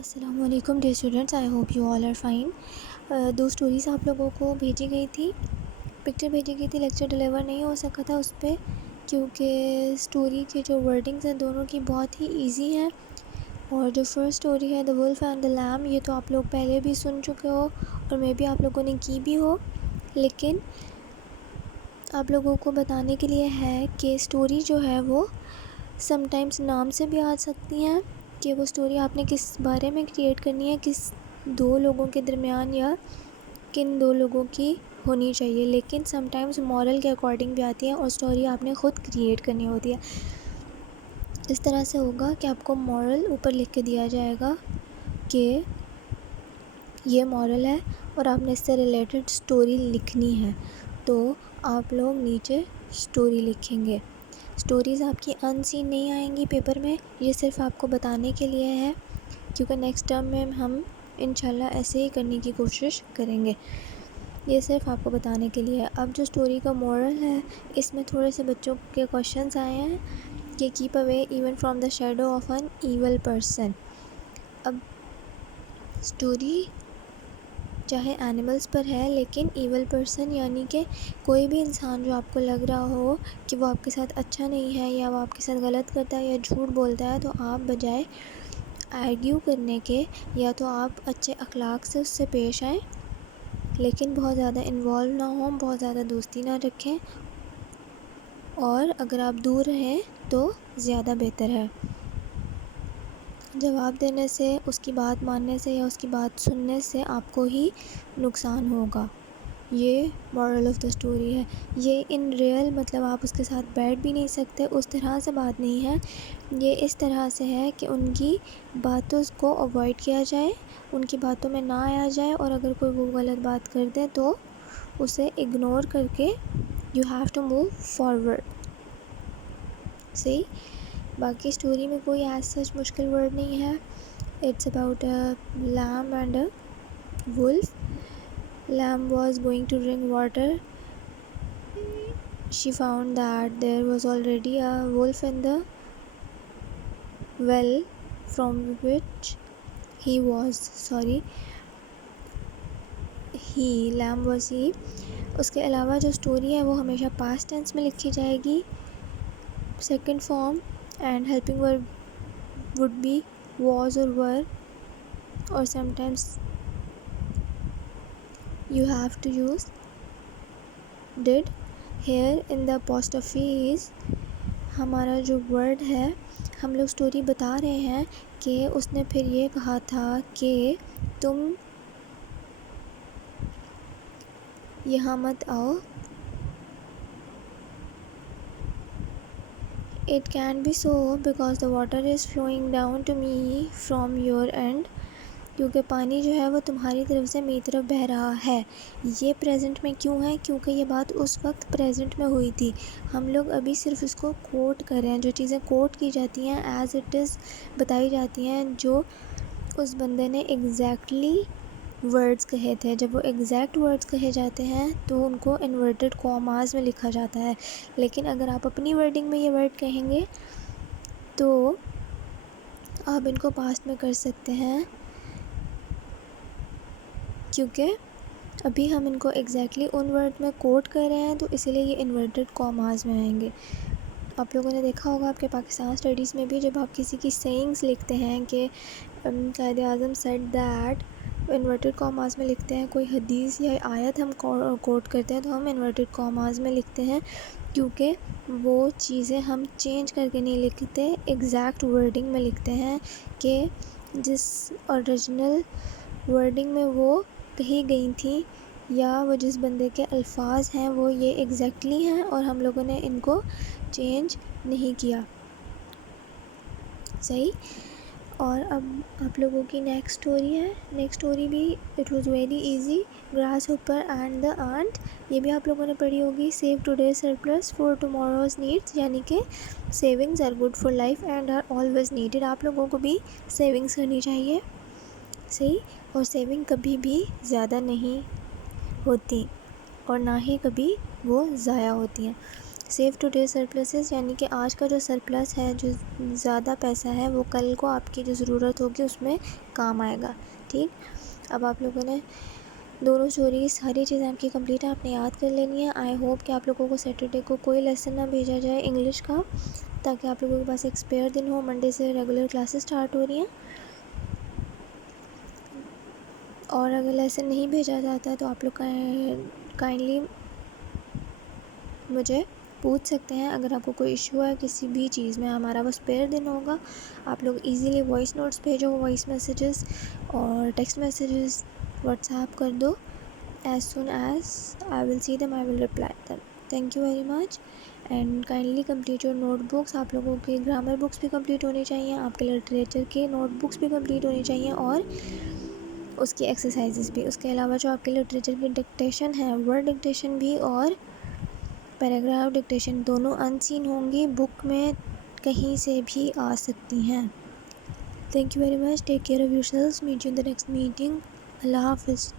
السلام علیکم dear students, I hope you all are fine. دو اسٹوریز آپ لوگوں کو بھیجی گئی تھی، پکچر بھیجی گئی تھی، لیکچر ڈلیور نہیں ہو سکا تھا اس پہ کیونکہ اسٹوری کے جو ورڈنگز ہیں دونوں کی بہت ہی ایزی ہیں۔ اور جو فرسٹ اسٹوری ہے the wolf and the lamb, یہ تو آپ لوگ پہلے بھی سن چکے ہو اور میں بھی آپ لوگوں نے کی بھی ہو، لیکن آپ لوگوں کو بتانے کے لیے ہے کہ اسٹوری جو ہے وہ سم ٹائمز نام سے بھی آ سکتی ہیں کہ وہ اسٹوری آپ نے کس بارے میں کریٹ کرنی ہے، کس دو لوگوں کے درمیان یا کن دو لوگوں کی ہونی چاہیے، لیکن سم ٹائمز مورل کے اکارڈنگ بھی آتی ہے اور اسٹوری آپ نے خود کریٹ کرنی ہوتی ہے۔ اس طرح سے ہوگا کہ آپ کو مورل اوپر لکھ کے دیا جائے گا کہ یہ مورل ہے اور آپ نے اس سے ریلیٹڈ اسٹوری لکھنی ہے، تو آپ لوگ نیچے اسٹوری لکھیں گے۔ اسٹوریز آپ کی ان سین نہیں آئیں گی پیپر میں، یہ صرف آپ کو بتانے کے لیے ہے کیونکہ نیکسٹ ٹرم میں ہم انشاءاللہ ایسے ہی کرنے کی کوشش کریں گے۔ یہ صرف آپ کو بتانے کے لیے ہے۔ اب جو اسٹوری کا مورل ہے، اس میں تھوڑے سے بچوں کے کوشچنس آئے ہیں کہ keep away even from the shadow of an evil person. اب اسٹوری چاہے اینیملز پر ہے، لیکن ایول پرسن یعنی کہ کوئی بھی انسان جو آپ کو لگ رہا ہو کہ وہ آپ کے ساتھ اچھا نہیں ہے یا وہ آپ کے ساتھ غلط کرتا ہے یا جھوٹ بولتا ہے، تو آپ بجائے آرگیو کرنے کے یا تو آپ اچھے اخلاق سے اس سے پیش آئیں، لیکن بہت زیادہ انوالو نہ ہوں، بہت زیادہ دوستی نہ رکھیں، اور اگر آپ دور رہیں تو زیادہ بہتر ہے۔ جواب دینے سے، اس کی بات ماننے سے یا اس کی بات سننے سے آپ کو ہی نقصان ہوگا۔ یہ مورل آف دا اسٹوری ہے۔ یہ ان ریئل مطلب آپ اس کے ساتھ بیٹھ بھی نہیں سکتے، اس طرح سے بات نہیں ہے، یہ اس طرح سے ہے کہ ان کی باتوں کو اوائڈ کیا جائے، ان کی باتوں میں نہ آیا جائے، اور اگر کوئی وہ غلط بات کر دے تو اسے اگنور کر کے you have to move forward. صحیح؟ باقی اسٹوری میں کوئی ایز سچ مشکل ورڈ نہیں ہے۔ It's about a lamb and a wolf. Lamb was going to drink water. She found that there was already a wolf in the well from which lamb was he. اس کے علاوہ جو story ہے وہ ہمیشہ past tense میں لکھی جائے گی، سیکنڈ فارم، اینڈ ہیلپنگ ورب would be was or were, اور sometimes you have to use did. Here in the apostrophe ہمارا جو ورڈ ہے، ہم لوگ اسٹوری بتا رہے ہیں کہ اس نے پھر یہ کہا تھا کہ تم یہاں مت آؤ۔ It can be so because the water is flowing down to me from your end. کیونکہ پانی جو ہے وہ تمہاری طرف سے میری طرف بہہ رہا ہے۔ یہ پریزنٹ میں کیوں ہے؟ کیونکہ یہ بات اس وقت پریزنٹ میں ہوئی تھی۔ ہم لوگ ابھی صرف اس کو کوٹ کر رہے ہیں، جو چیزیں کوٹ کی جاتی ہیں ایز اٹ از بتائی جاتی ہیں، جو اس بندے نے ایگزیکٹلی ورڈز کہے تھے۔ جب وہ ایگزیکٹ ورڈز کہے جاتے ہیں تو ان کو انورٹڈ کاماز میں لکھا جاتا ہے، لیکن اگر آپ اپنی ورڈنگ میں یہ ورڈ کہیں گے تو آپ ان کو پاسٹ میں کر سکتے ہیں، کیونکہ ابھی ہم ان کو ایگزیکٹلی ان ورڈ میں کوٹ کر رہے ہیں، تو اسی لیے یہ انورٹڈ کاماز میں آئیں گے۔ آپ لوگوں نے دیکھا ہوگا آپ کے پاکستان اسٹڈیز میں بھی، جب آپ کسی کی سینگس لکھتے ہیں کہ Quaid Azam said that, inverted commas میں لکھتے ہیں، کوئی حدیث یا آیت ہم کوٹ کرتے ہیں تو ہم انورٹڈ کاماز میں لکھتے ہیں، کیونکہ وہ چیزیں ہم چینج کر کے نہیں لکھتے، ایگزیکٹ ورڈنگ میں لکھتے ہیں کہ جس اوریجنل ورڈنگ میں وہ کہی گئی تھیں یا وہ جس بندے کے الفاظ ہیں وہ یہ ایگزیکٹلی ہیں، اور ہم لوگوں نے ان کو چینج نہیں کیا۔ صحیح؟ اور اب آپ لوگوں کی نیکسٹ اسٹوری ہے۔ نیکسٹ اسٹوری بھی it was very easy, grasshopper and the ant. یہ بھی آپ لوگوں نے پڑھی ہوگی۔ Save today surplus for tomorrow's needs, یعنی کہ savings are good for life and are always needed. آپ لوگوں کو بھی سیونگز کرنی چاہیے۔ صحیح؟ اور سیونگ کبھی بھی زیادہ نہیں ہوتی اور نہ ہی کبھی وہ ضائع ہوتی ہیں۔ سیو ٹوڈے سرپلسز یعنی کہ آج کا جو سرپلس ہے، جو زیادہ پیسہ ہے، وہ کل کو آپ کی جو ضرورت ہوگی اس میں کام آئے گا. ٹھیک، اب آپ لوگوں نے دونوں اسٹوری ساری چیزیں آپ کی کمپلیٹ ہے، آپ نے یاد کر لینی ہے. آئی ہوپ کہ آپ لوگوں کو سیٹرڈے کو کوئی لیسن نہ بھیجا جائے انگلش کا، تاکہ آپ لوگوں کے پاس ایک اسپیئر دن ہو. منڈے سے ریگولر کلاسز اسٹارٹ ہو رہی ہیں، اور اگر لیسن نہیں بھیجا جاتا ہے تو آپ لوگ کائنڈلی مجھے پوچھ سکتے ہیں. اگر آپ کو کوئی ایشو ہے کسی بھی چیز میں، ہمارا وہ اسپیئر دن ہوگا. آپ لوگ ایزیلی وائس نوٹس بھیجو، وائس میسیجز اور ٹیکسٹ میسیجز واٹس ایپ کر دو. As soon as I will see them I will reply them. Thank you very much and kindly complete your notebooks. آپ لوگوں کی گرامر بکس بھی complete ہونی چاہیے، آپ کے لٹریچر کے نوٹ بکس بھی کمپلیٹ ہونی چاہیے، اور اس کی ایکسرسائزز بھی. اس کے علاوہ جو آپ کے لٹریچر کی ڈکٹیشن ہے، ورڈ ڈکٹیشن بھی اور پیراگراف ڈکٹیشن دونوں ان سین ہوں گی، بک میں کہیں سے بھی آ سکتی ہیں. Thank you very much. Take care of yourself. Meet you in the next meeting. اللہ حافظ.